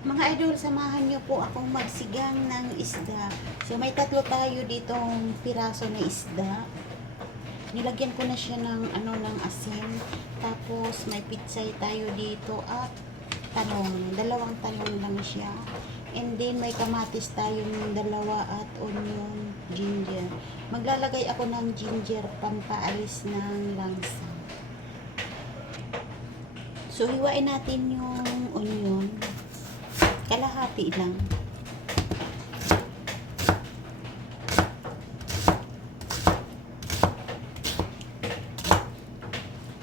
Mga idol, samahan niyo po akong magsigang ng isda. So, may tatlo tayo ditong piraso na isda. Nilagyan ko na siya ng, ng asin. Tapos, may pitsay tayo dito at talong. Dalawang talong lang siya. And then, may kamatis tayong dalawa at onion, ginger. Maglalagay ako ng ginger pampaalis ng langsa. So, hiwain natin yung onion. Kalahati lang.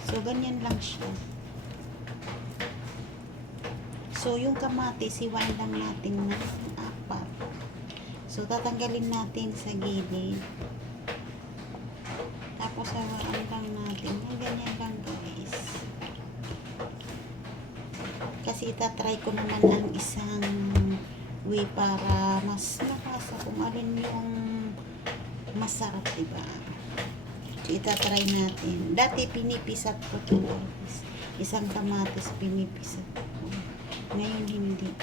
So, ganyan lang siya. So, yung kamatis, hiwain lang natin ng apat. So, tatanggalin natin sa gilid. Tapos, hawaan lang natin. Ganyan lang, guys. Kasi itatry ko naman ang isang way para mas makasa kung alin yung masarap, diba? So, itatry natin. Dati pinipisat ko ito. Isang kamatis pinipisat ko. Ngayon hindi.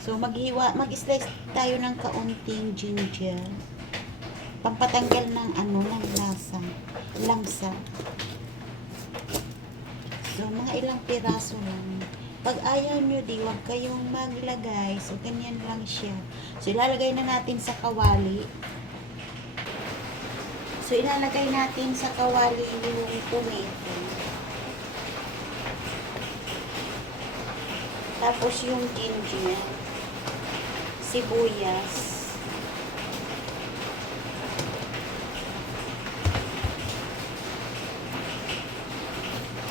So, mag-slice tayo ng kaunting ginger. Pampatanggal ng ng langsa. So, mga ilang piraso lang. Pag ayaw nyo, huwag kayong maglagay. So, ganyan lang siya. So, ilalagay na natin sa kawali. So, ilalagay natin sa kawali yung tomato. Tapos, yung ginger. Sibuyas.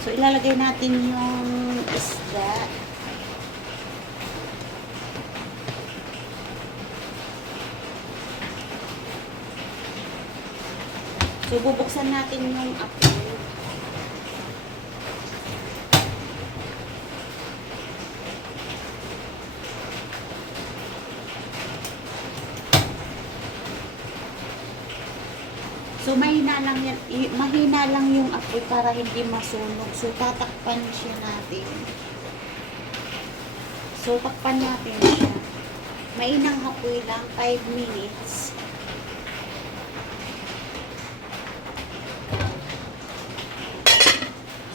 So, ilalagay natin yung isda. So, bubuksan natin yung apoy. So, mahina lang yung apoy para hindi masunog. So, tatakpan siya natin. So, takpan natin siya. Mainang apoy lang, 5 minutes.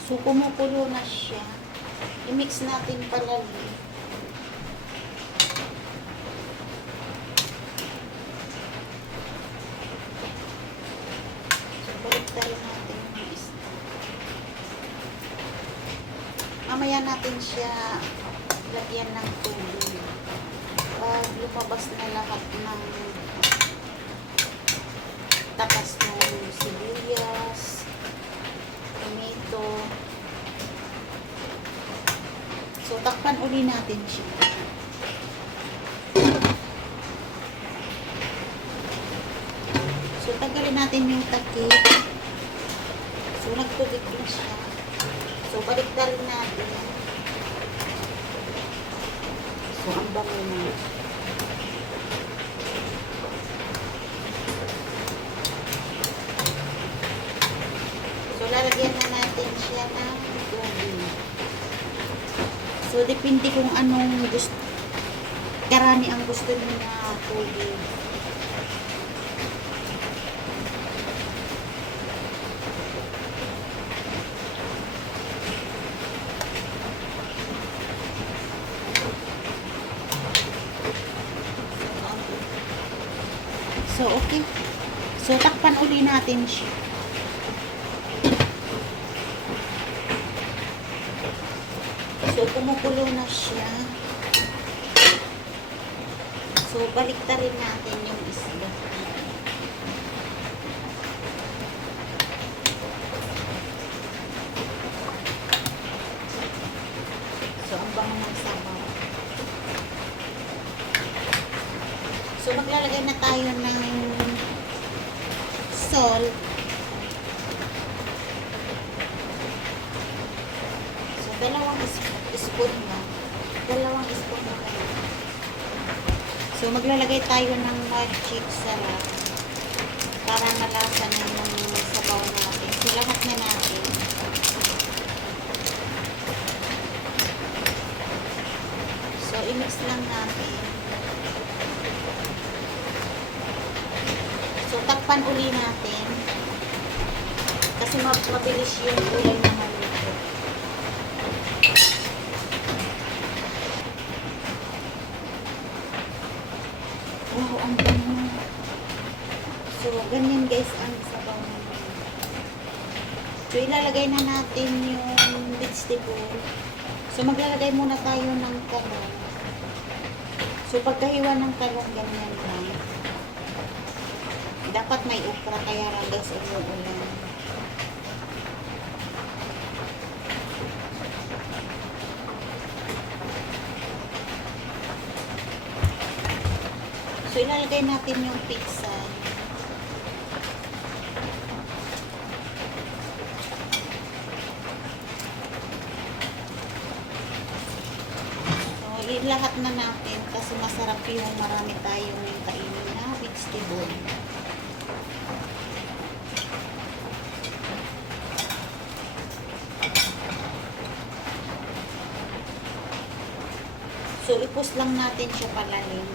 So, kumukulo na siya. I-mix natin palagi. Mamaya natin siya lagyan ng tubig. Pag lumabas na lahat ng takas ng sibuyas, tomato. So, takpan uli natin siya. So, tanggalin natin yung takip. So, nagtubig na siya. So, baliktarin natin. So, ang bango na. So, lalagyan na natin siya ng tubig. So, depende kung anong karami ang gusto niyo na tubig. So, okay. So, takpan uli natin siya. So, kumukulo na siya. So, baliktarin natin yung isda. So, ang bango ng sabaw. So, maglalagay na tayo ng salt. So, dalawang spoon na. Dalawang spoon na lang. So, maglalagay tayo ng magic sarap para malasa na yung sabaw natin. So, lahat na natin. i-mix lang natin. So, takpan uli natin. Kasi mabilis yung gulay na maluto. Wow, ang bango. So, ganyan guys ang sabaw naman. So, ilalagay na natin yung vegetable. So, maglalagay muna tayo ng talong. So, pagkahiwa ng talong, ganyan lang. Dapat may okra, kaya lang guys, umuulan. So, ilalagay natin yung pizza. So, lahat na natin kasi masarap yung marami tayong kainin na vegetable. So, ipus lang natin siya palalim.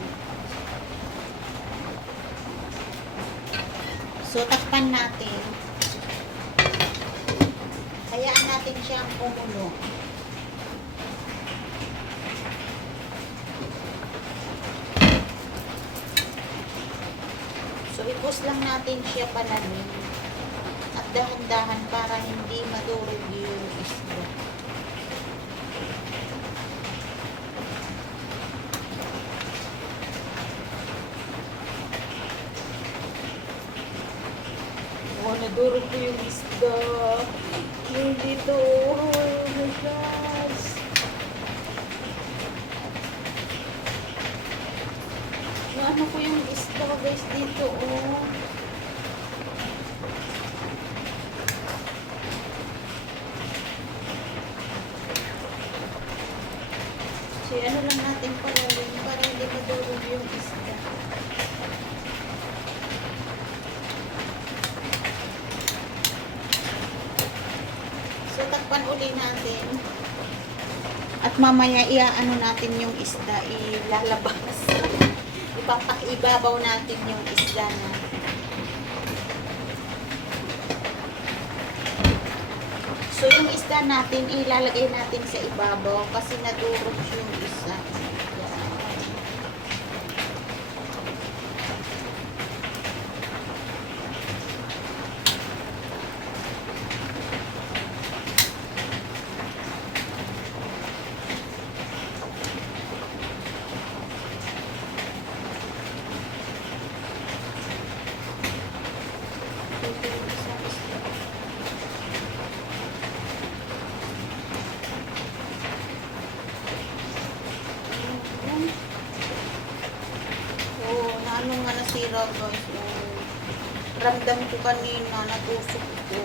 So, takpan natin. Hayaan natin siyang kumulo. So, ipus lang natin siya palalim. At dahan-dahan para hindi madurog yung isda. Oh, nadurog ko yung isda. Yung dito. Oh my gosh. Ano ko yung isda guys dito. Oh. So, ano lang natin palalim para hindi madurog yung isda. So, takpan uli natin. At mamaya iaano natin yung isda, ilalabas. Ibabaw natin yung isda na. So, yung isda natin, ilalagay natin sa ibabaw kasi nadurog yung isa. Ano nga nasira guys, ramdam ko kanina, natusok ko.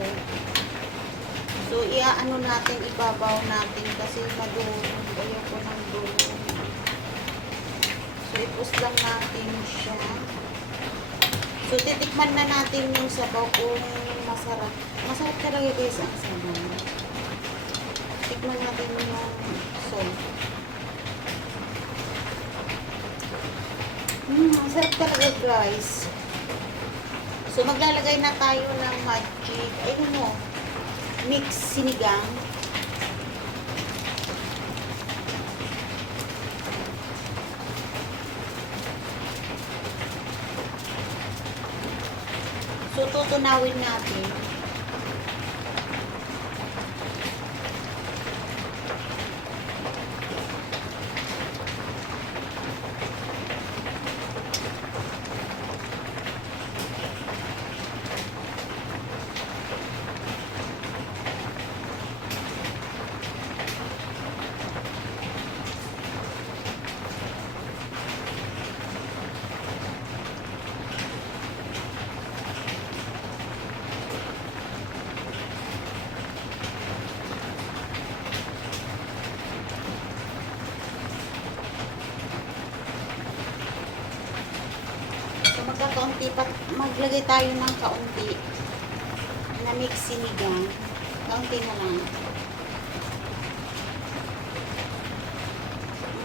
So, iaano natin, ibabaw natin kasi madurog. Ayaw ko ng durog. So, ipus lang natin siya. So, titikman na natin yung sabaw kung masarap. Masarap talaga guys ang sabaw. Tikman natin yung salt. Masarap talaga guys. So, maglalagay na tayo ng magic. Ayun mo. Mix sinigang. So, tutunawin natin. Magkakaunti pa, maglagay tayo ng kaunti na mix sinigang. Kaunti na lang.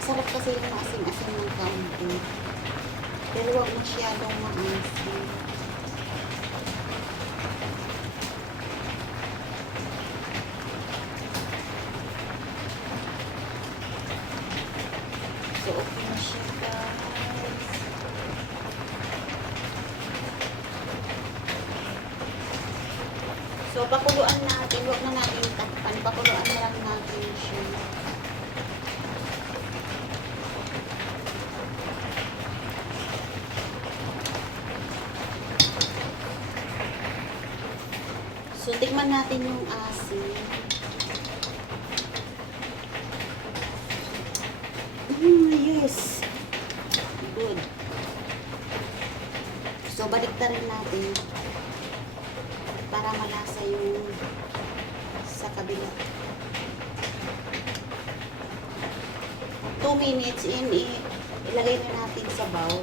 Masarap kasi yung maasim-asim ng kaunti. Pero huwag masyadong maasim. So, okay na siya, guys. So, pakuluan natin. Huwag na natin takpan. Pakuluan na lang natin siya. So, tikman natin yung asin. Yes. Good. So, balik na rin natin para malasa yung sa kabila. 2 minutes in, ilagay na natin sa bowl.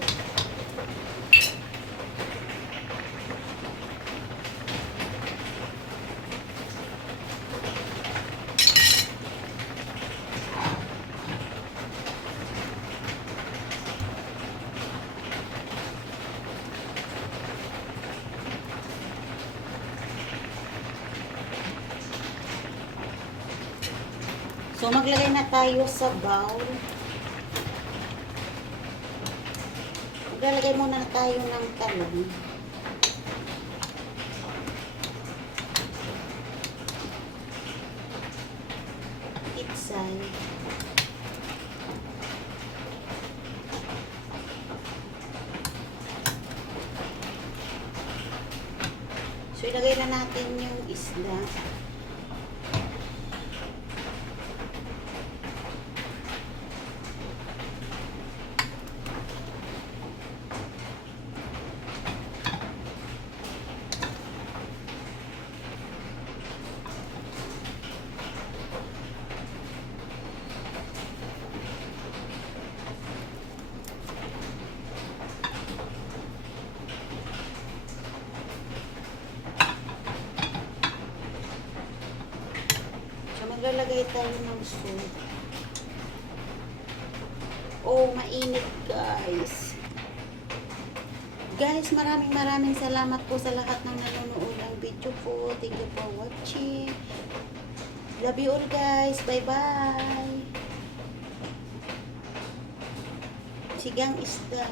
So, maglagay na tayo sa bowl. Maglalagay muna na tayo ng talong. Itsay. So, ilagay na natin yung isda. Maglalagay tayo ng soup. Oh, mainit, guys. Guys, maraming salamat po sa lahat ng nanonood ng video ko. Thank you for watching. Love you all, guys. Bye-bye. Sigang isda.